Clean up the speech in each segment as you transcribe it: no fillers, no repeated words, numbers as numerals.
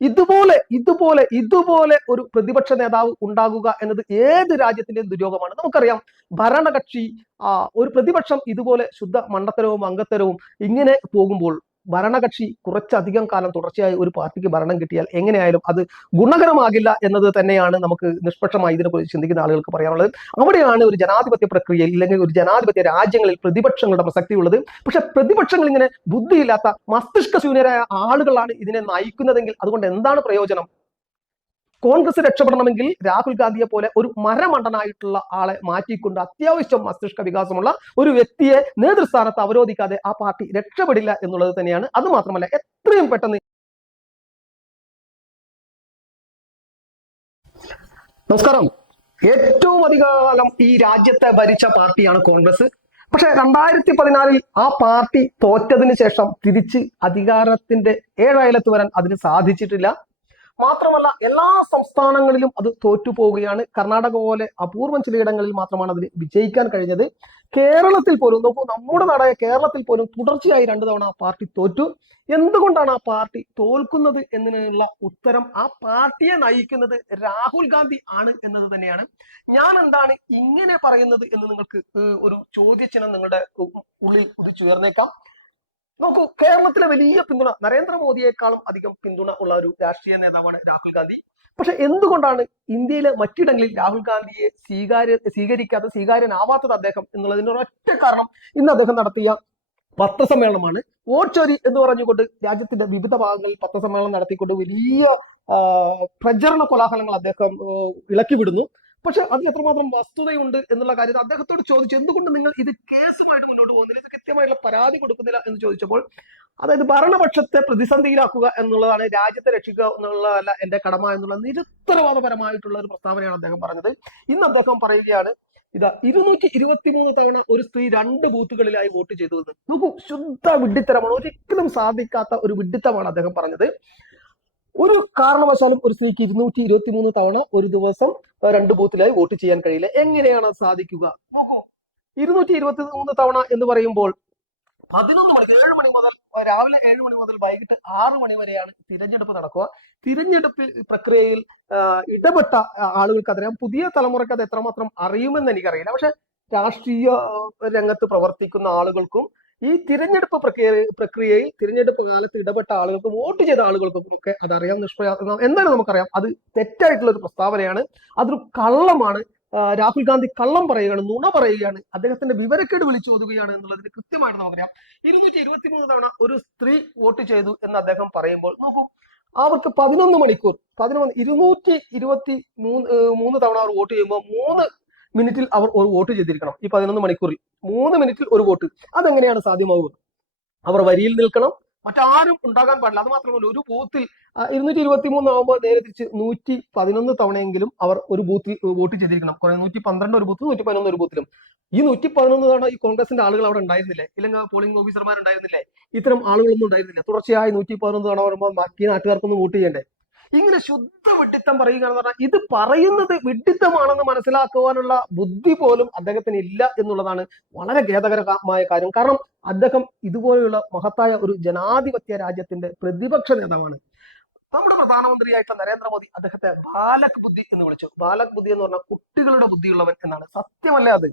ഇതുപോലെ ഒരു പ്രതിപക്ഷ നേതാവ് ഉണ്ടാകുക എന്നത് ഏത് രാജ്യത്തിന്റെയും ദുര്യോഗമാണ്. നമുക്കറിയാം ഭരണകക്ഷി ഒരു പ്രതിപക്ഷം ഇതുപോലെ ശുദ്ധ മണ്ടത്തരവും അംഗത്തരവും ഇങ്ങനെ പോകുമ്പോൾ ഭരണകക്ഷി കുറച്ചധികം കാലം തുടർച്ചയായി ഒരു പാർട്ടിക്ക് ഭരണം കിട്ടിയാൽ എങ്ങനെയായാലും അത് ഗുണകരമാകില്ല എന്നത് തന്നെയാണ് നമുക്ക് നിഷ്പക്ഷമായി ഇതിനെക്കുറിച്ച് ചിന്തിക്കുന്ന ആളുകൾക്ക് പറയാനുള്ളത്. അവിടെയാണ് ഒരു ജനാധിപത്യ പ്രക്രിയയിൽ അല്ലെങ്കിൽ ഒരു ജനാധിപത്യ രാജ്യങ്ങളിൽ പ്രതിപക്ഷങ്ങളുടെ പ്രസക്തി ഉള്ളത്. പക്ഷെ പ്രതിപക്ഷങ്ങൾ ഇങ്ങനെ ബുദ്ധിയില്ലാത്ത മസ്തിഷ്കശൂന്യരായ ആളുകളാണ് ഇതിനെ നയിക്കുന്നതെങ്കിൽ അതുകൊണ്ട് എന്താണ് പ്രയോജനം? കോൺഗ്രസ് രക്ഷപ്പെടണമെങ്കിൽ രാഹുൽ ഗാന്ധിയെ പോലെ ഒരു മരമണ്ടനായിട്ടുള്ള ആളെ മാറ്റിക്കൊണ്ട് അത്യാവശ്യം മസ്തിഷ്ക വികാസമുള്ള ഒരു വ്യക്തിയെ നേതൃസ്ഥാനത്ത് അവരോധിക്കാതെ ആ പാർട്ടി രക്ഷപ്പെടില്ല എന്നുള്ളത് തന്നെയാണ്. അത് മാത്രമല്ല, എത്രയും പെട്ടെന്ന്. നമസ്കാരം. ഏറ്റവും അധികകാലം ഈ രാജ്യത്തെ ഭരിച്ച പാർട്ടിയാണ് കോൺഗ്രസ്. പക്ഷെ 2014 ആ പാർട്ടി തോറ്റതിന് ശേഷം തിരിച്ച് അധികാരത്തിന്റെ ഏഴയലത്ത് വരാൻ അതിന് സാധിച്ചിട്ടില്ല. മാത്രമല്ല, എല്ലാ സംസ്ഥാനങ്ങളിലും അത് തോറ്റുപോവുകയാണ്. കർണാടക പോലെ അപൂർവം ചിലയിടങ്ങളിൽ മാത്രമാണ് അതിന് വിജയിക്കാൻ കഴിഞ്ഞത്. കേരളത്തിൽ പോലും നോക്കൂ, നമ്മുടെ നാടായ കേരളത്തിൽ പോലും തുടർച്ചയായി 2 തവണ ആ പാർട്ടി തോറ്റു. എന്തുകൊണ്ടാണ് ആ പാർട്ടി തോൽക്കുന്നത് എന്നതിനുള്ള ഉത്തരം ആ പാർട്ടിയെ നയിക്കുന്നത് രാഹുൽ ഗാന്ധി ആണ് എന്നത് തന്നെയാണ്. ഞാൻ എന്താണ് ഇങ്ങനെ പറയുന്നത് എന്ന് നിങ്ങൾക്ക് ഒരു ചോദ്യചിഹ്നം നിങ്ങളുടെ ഉള്ളിൽ ഉദിച്ചുയർന്നേക്കാം. നോക്കൂ, കേരളത്തിലെ വലിയ പിന്തുണ, നരേന്ദ്രമോദിയേക്കാളും അധികം പിന്തുണ ഉള്ള ഒരു രാഷ്ട്രീയ നേതാവാണ് രാഹുൽ ഗാന്ധി. പക്ഷെ എന്തുകൊണ്ടാണ് ഇന്ത്യയിലെ മറ്റിടങ്ങളിൽ രാഹുൽ ഗാന്ധിയെ സ്വീകാര്യനാവാത്തത് അദ്ദേഹം എന്നുള്ളതിന് ഒരൊറ്റ കാരണം ഇന്ന് അദ്ദേഹം നടത്തിയ പത്രസമ്മേളനമാണ്. വോട്ട് ചോരി എന്ന് പറഞ്ഞുകൊണ്ട് രാജ്യത്തിന്റെ വിവിധ ഭാഗങ്ങളിൽ പത്രസമ്മേളനം നടത്തിക്കൊണ്ട് വലിയ പ്രചരണ കോലാഹലങ്ങൾ അദ്ദേഹം ഇളക്കി വിടുന്നു. പക്ഷെ അതിൽ എത്രമാത്രം വസ്തുതയുണ്ട് എന്നുള്ള കാര്യത്തിൽ അദ്ദേഹത്തോട് ചോദിച്ചു, എന്തുകൊണ്ട് നിങ്ങൾ ഇത് കേസുമായിട്ട് മുന്നോട്ട് പോകുന്നില്ല, ഇത് കൃത്യമായിട്ടുള്ള പരാതി കൊടുക്കുന്നില്ല എന്ന് ചോദിച്ചപ്പോൾ, അതായത് ഭരണപക്ഷത്തെ പ്രതിസന്ധിയിലാക്കുക എന്നുള്ളതാണ് രാജ്യത്തെ രക്ഷിക്കുക എന്നുള്ളതല്ല എന്റെ കടമ എന്നുള്ള നിരുത്തരവാദപരമായിട്ടുള്ള ഒരു പ്രസ്താവനയാണ് അദ്ദേഹം പറഞ്ഞത്. ഇന്ന് അദ്ദേഹം പറയുകയാണ്, ഇതാ 223 തവണ ഒരു സ്ത്രീ 2 ബൂത്തുകളിലായി വോട്ട് ചെയ്തു എന്ന്. നോക്കൂ, ശുദ്ധ വിഡ്ഢിത്തരമാണ്, ഒരിക്കലും സാധിക്കാത്ത ഒരു വിഡ്ഢിത്തമാണ് അദ്ദേഹം പറഞ്ഞത്. ഒരു കാരണവശാലും ഒരു സ്ത്രീക്ക് 223 തവണ ഒരു ദിവസം 2 ബൂത്തിലായി വോട്ട് ചെയ്യാൻ കഴിയില്ല. എങ്ങനെയാണ് സാധിക്കുക? നോക്കൂ, 223 തവണ എന്ന് പറയുമ്പോൾ 11 മണി, 7 മണി മുതൽ രാവിലെ 7 മണി മുതൽ വൈകിട്ട് 6 മണി വരെയാണ് തിരഞ്ഞെടുപ്പ് നടക്കുക. തിരഞ്ഞെടുപ്പ് പ്രക്രിയയിൽ ഇടപെട്ട ആളുകൾക്ക് അറിയാം. പുതിയ തലമുറക്ക് അത് എത്രമാത്രം അറിയുമെന്ന് എനിക്കറിയില്ല. പക്ഷെ രാഷ്ട്രീയ രംഗത്ത് പ്രവർത്തിക്കുന്ന ആളുകൾക്കും ഈ തിരഞ്ഞെടുപ്പ് പ്രക്രിയയിൽ തിരഞ്ഞെടുപ്പ് കാലത്ത് ഇടപെട്ട ആളുകൾക്കും വോട്ട് ചെയ്ത ആളുകൾക്കും ഒക്കെ അതറിയാം. എന്താണ് നമുക്കറിയാം, അത് തെറ്റായിട്ടുള്ള ഒരു പ്രസ്താവനയാണ്, അതൊരു കള്ളമാണ്. രാഹുൽ ഗാന്ധി കള്ളം പറയുകയാണ്, നുണ പറയുകയാണ്, അദ്ദേഹത്തിന്റെ വിവരക്കേട് വിളിച്ചോതുകയാണ് എന്നുള്ളതിന് കൃത്യമായിട്ട് നമുക്കറിയാം. 223 തവണ ഒരു സ്ത്രീ വോട്ട് ചെയ്തു എന്ന് അദ്ദേഹം പറയുമ്പോൾ നോക്കൂ, അവർക്ക് 11 മണിക്കൂർ 223 തവണ അവർ വോട്ട് ചെയ്യുമ്പോൾ 3 മിനിറ്റിൽ അവർ ഒരു വോട്ട് ചെയ്തിരിക്കണം. ഈ 11 മണിക്കൂറിൽ 3 മിനിറ്റിൽ ഒരു വോട്ട്, അതെങ്ങനെയാണ് സാധ്യമാവുക? അവർ വരിയിൽ നിൽക്കണം, മറ്റാരും ഉണ്ടാകാൻ പാടില്ല. അത് മാത്രമല്ല, ഒരു ബൂത്തിൽ 223 ആവുമ്പോൾ നേരെ തിരിച്ച് 111 തവണയെങ്കിലും അവർ ഒരു ബൂത്തിൽ വോട്ട് ചെയ്തിരിക്കണം. 112 ഒരു ബൂത്തിൽ, 111 ഒരു ബൂത്തിലും. ഈ 111 തവണ ഈ കോൺഗ്രസിന്റെ ആളുകൾ അവിടെ ഉണ്ടായിരുന്നില്ലേ? ഇല്ലെങ്കിൽ പോളിംഗ് ഓഫീസർമാർ ഉണ്ടായിരുന്നില്ലേ? ഇത്തരം ആളുകളൊന്നും ഉണ്ടായിരുന്നില്ല. തുടർച്ചയായി 111 തവണ വരുമ്പോൾ ബാക്കി നാട്ടുകാർക്കൊന്നും വോട്ട് ചെയ്യണ്ടേ? ഇങ്ങനെ ശുദ്ധ വിഡ്ഢിത്തം പറയുകയാണെന്ന് പറഞ്ഞാൽ, ഇത് പറയുന്നത് വിഡ്ഢിത്തമാണെന്ന് മനസ്സിലാക്കുവാനുള്ള ബുദ്ധി പോലും അദ്ദേഹത്തിന് ഇല്ല എന്നുള്ളതാണ് വളരെ ഖേദകരമായ കാര്യം. കാരണം അദ്ദേഹം ഇതുപോലെയുള്ള മഹത്തായ ഒരു ജനാധിപത്യ രാജ്യത്തിന്റെ പ്രതിപക്ഷ നേതാവാണ്. നമ്മുടെ പ്രധാനമന്ത്രിയായിട്ടുള്ള നരേന്ദ്രമോദി അദ്ദേഹത്തെ ബാലക് ബുദ്ധി എന്ന് വിളിച്ചു. ബാലക് ബുദ്ധി എന്ന് പറഞ്ഞാൽ കുട്ടികളുടെ ബുദ്ധിയുള്ളവൻ എന്നാണ്. സത്യമല്ലേ അത്?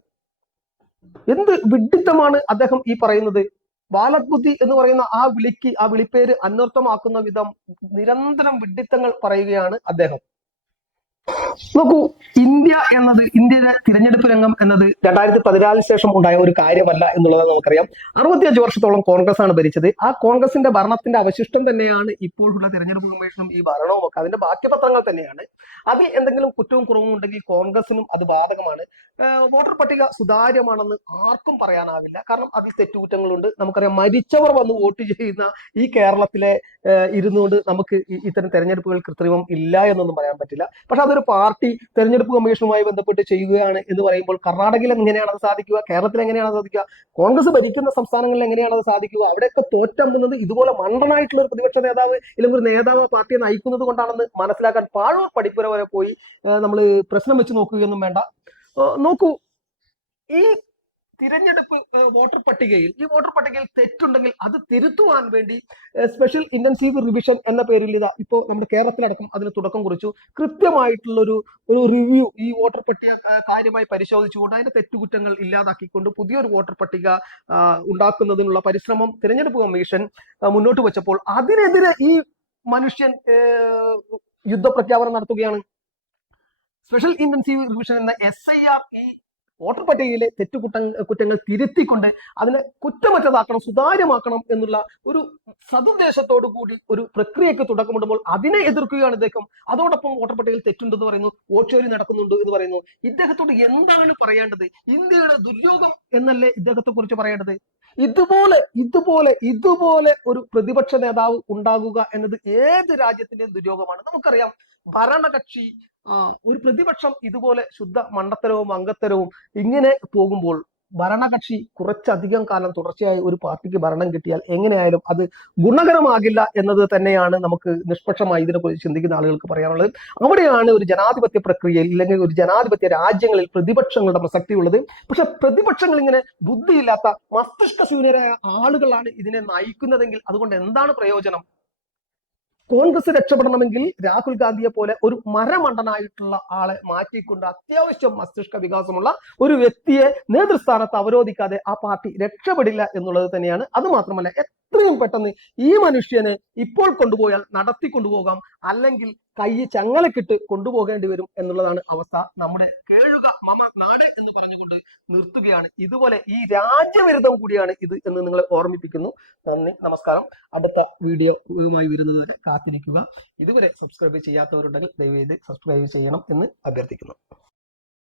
എന്ത് വിഡ്ഢിത്തമാണ് അദ്ദേഹം ഈ പറയുന്നത്? ബാലക് ബുദ്ധി എന്ന് പറയുന്ന ആ വിളിപ്പേര് അന്വർത്ഥമാക്കുന്ന വിധം നിരന്തരം വിഡ്ഢിത്തങ്ങൾ പറയുകയാണ് അദ്ദേഹം. നോക്കൂ, ഇന്ത്യയിലെ തിരഞ്ഞെടുപ്പ് രംഗം എന്നത് 2014 ശേഷം ഉണ്ടായ ഒരു കാര്യമല്ല എന്നുള്ളത് നമുക്കറിയാം. 65 വർഷത്തോളം കോൺഗ്രസ് ആണ് ഭരിച്ചത്. ആ കോൺഗ്രസിന്റെ ഭരണത്തിന്റെ അവശിഷ്ടം തന്നെയാണ് ഇപ്പോഴുള്ള തിരഞ്ഞെടുപ്പ് കമ്മീഷനും ഈ ഭരണവും ഒക്കെ. അതിന്റെ ബാക്കിപത്രങ്ങൾ തന്നെയാണ്. അതിൽ എന്തെങ്കിലും കുറ്റവും കുറവും ഉണ്ടെങ്കിൽ കോൺഗ്രസിനും അത് ബാധകമാണ്. വോട്ടർ പട്ടിക സുതാര്യമാണെന്ന് ആർക്കും പറയാനാവില്ല. കാരണം അതിൽ തെറ്റുകുറ്റങ്ങളുണ്ട്. നമുക്കറിയാം, മരിച്ചവർ വന്ന് വോട്ട് ചെയ്യുന്ന ഈ കേരളത്തിലെ ഇരുന്നുകൊണ്ട് നമുക്ക് ഇത്തരം തെരഞ്ഞെടുപ്പുകൾ കൃത്രിമം ഇല്ല എന്നൊന്നും പറയാൻ പറ്റില്ല. പക്ഷെ അതൊരു പാർട്ടി തെരഞ്ഞെടുപ്പ് കമ്മീഷനുമായി ബന്ധപ്പെട്ട് ചെയ്യുകയാണ് എന്ന് പറയുമ്പോൾ കർണാടകയിൽ എങ്ങനെയാണ് അത് സാധിക്കുക? കേരളത്തിൽ എങ്ങനെയാണ് അത് സാധിക്കുക? കോൺഗ്രസ് ഭരിക്കുന്ന സംസ്ഥാനങ്ങളിൽ എങ്ങനെയാണ് അത് സാധിക്കുക? അവിടെയൊക്കെ തോറ്റമ്പുന്നത് ഇതുപോലെ മണ്ടനായിട്ടുള്ള ഒരു പ്രതിപക്ഷ നേതാവ് അല്ലെങ്കിൽ ഒരു നേതാവ് പാർട്ടിയെ നയിക്കുന്നത് കൊണ്ടാണെന്ന് മനസ്സിലാക്കാൻ പാഴൂർ പഠിപ്പുര വരെ പോയി നമ്മൾ പ്രശ്നം വെച്ച് നോക്കുകയൊന്നും വേണ്ട. നോക്കൂ, ഈ തിരഞ്ഞെടുപ്പ് വോട്ടർ പട്ടികയിൽ ഈ വോട്ടർ പട്ടികയിൽ തെറ്റുണ്ടെങ്കിൽ അത് തിരുത്തുവാൻ വേണ്ടി സ്പെഷ്യൽ ഇന്റൻസീവ് റിവിഷൻ എന്ന പേരിൽ ഇതാ ഇപ്പോ നമ്മുടെ കേരളത്തിലടക്കം അതിന് തുടക്കം കുറിച്ചു. കൃത്യമായിട്ടുള്ള ഒരു റിവ്യൂ ഈ വോട്ടർ പട്ടിക കാര്യമായി പരിശോധിച്ചുകൊണ്ട് അതിന്റെ തെറ്റുകുറ്റങ്ങൾ ഇല്ലാതാക്കിക്കൊണ്ട് പുതിയൊരു വോട്ടർ പട്ടിക ഉണ്ടാക്കുന്നതിനുള്ള പരിശ്രമം തിരഞ്ഞെടുപ്പ് കമ്മീഷൻ മുന്നോട്ട് വെച്ചപ്പോൾ അതിനെതിരെ ഈ മനുഷ്യൻ യുദ്ധപ്രഖ്യാപനം നടത്തുകയാണ്. സ്പെഷ്യൽ ഇന്റൻസീവ് റിവിഷൻ എന്ന SIR ഈ വോട്ടർ പട്ടികയിലെ കുറ്റങ്ങൾ തിരുത്തിക്കൊണ്ട് അതിനെ കുറ്റമറ്റതാക്കണം, സുതാര്യമാക്കണം എന്നുള്ള ഒരു സതുദ്ദേശത്തോടു കൂടി ഒരു പ്രക്രിയക്ക് തുടക്കമിടുമ്പോൾ അതിനെ എതിർക്കുകയാണ് ഇദ്ദേഹം. അതോടൊപ്പം വോട്ടർ പട്ടികയിൽ തെറ്റുണ്ടെന്ന് പറയുന്നു, വോട്ട് ചോരി നടക്കുന്നുണ്ട് എന്ന് പറയുന്നു. ഇദ്ദേഹത്തോട് എന്താണ് പറയേണ്ടത്? ഇന്ത്യയുടെ ദുര്യോഗം എന്നല്ലേ ഇദ്ദേഹത്തെ കുറിച്ച് പറയേണ്ടത്? ഇതുപോലെ ഒരു പ്രതിപക്ഷ നേതാവ് ഉണ്ടാകുക എന്നത് ഏത് രാജ്യത്തിന്റെയും ദുര്യോഗമാണ്. നമുക്കറിയാം, ഭരണകക്ഷി ഒരു പ്രതിപക്ഷം ഇതുപോലെ ശുദ്ധ മണ്ടത്തരവും അംഗത്തരവും ഇങ്ങനെ പോകുമ്പോൾ ഭരണകക്ഷി കുറച്ചധികം കാലം തുടർച്ചയായി ഒരു പാർട്ടിക്ക് ഭരണം കിട്ടിയാൽ എങ്ങനെയായാലും അത് ഗുണകരമാകില്ല എന്നത് തന്നെയാണ് നമുക്ക് നിഷ്പക്ഷമായി ഇതിനെക്കുറിച്ച് ചിന്തിക്കുന്ന ആളുകൾക്ക് പറയാനുള്ളത്. അവിടെയാണ് ഒരു ജനാധിപത്യ പ്രക്രിയയിൽ അല്ലെങ്കിൽ ഒരു ജനാധിപത്യ രാജ്യങ്ങളിൽ പ്രതിപക്ഷങ്ങളുടെ പ്രസക്തി ഉള്ളത്. പക്ഷെ പ്രതിപക്ഷങ്ങൾ ഇങ്ങനെ ബുദ്ധിയില്ലാത്ത മസ്തിഷ്കശൂന്യരായ ആളുകളാണ് ഇതിനെ നയിക്കുന്നതെങ്കിൽ അതുകൊണ്ട് എന്താണ് പ്രയോജനം? കോൺഗ്രസ് രക്ഷപ്പെടണമെങ്കിൽ രാഹുൽ ഗാന്ധിയെ പോലെ ഒരു മരമണ്ടനായിട്ടുള്ള ആളെ മാറ്റിക്കൊണ്ട് അത്യാവശ്യം മസ്തിഷ്ക വികാസമുള്ള ഒരു വ്യക്തിയെ നേതൃസ്ഥാനത്ത് അവരോധിക്കാതെ ആ പാർട്ടി രക്ഷപ്പെടില്ല എന്നുള്ളത് തന്നെയാണ്. അത് മാത്രമല്ല, എത്രയും പെട്ടെന്ന് ഈ മനുഷ്യനെ ഇപ്പോൾ കൊണ്ടുപോയാൽ നടത്തിക്കൊണ്ടുപോകാം, അല്ലെങ്കിൽ കൈ ചങ്ങലക്കിട്ട് കൊണ്ടുപോകേണ്ടി വരും എന്നുള്ളതാണ് അവസ്ഥ. നമ്മുടെ കേഴുക മമ നാട് എന്ന് പറഞ്ഞുകൊണ്ട് നിർത്തുകയാണ്. ഇതുപോലെ ഈ രാജ്യവിരുദ്ധം കൂടിയാണ് ഇത് എന്ന് നിങ്ങളെ ഓർമ്മിപ്പിക്കുന്നു. നന്ദി, നമസ്കാരം. അടുത്ത വീഡിയോയുമായി വരുന്നത് വരെ കാത്തിരിക്കുക. ഇതുവരെ സബ്സ്ക്രൈബ് ചെയ്യാത്തവരുണ്ടെങ്കിൽ ദയവേത് സബ്സ്ക്രൈബ് ചെയ്യണം എന്ന് അഭ്യർത്ഥിക്കുന്നു.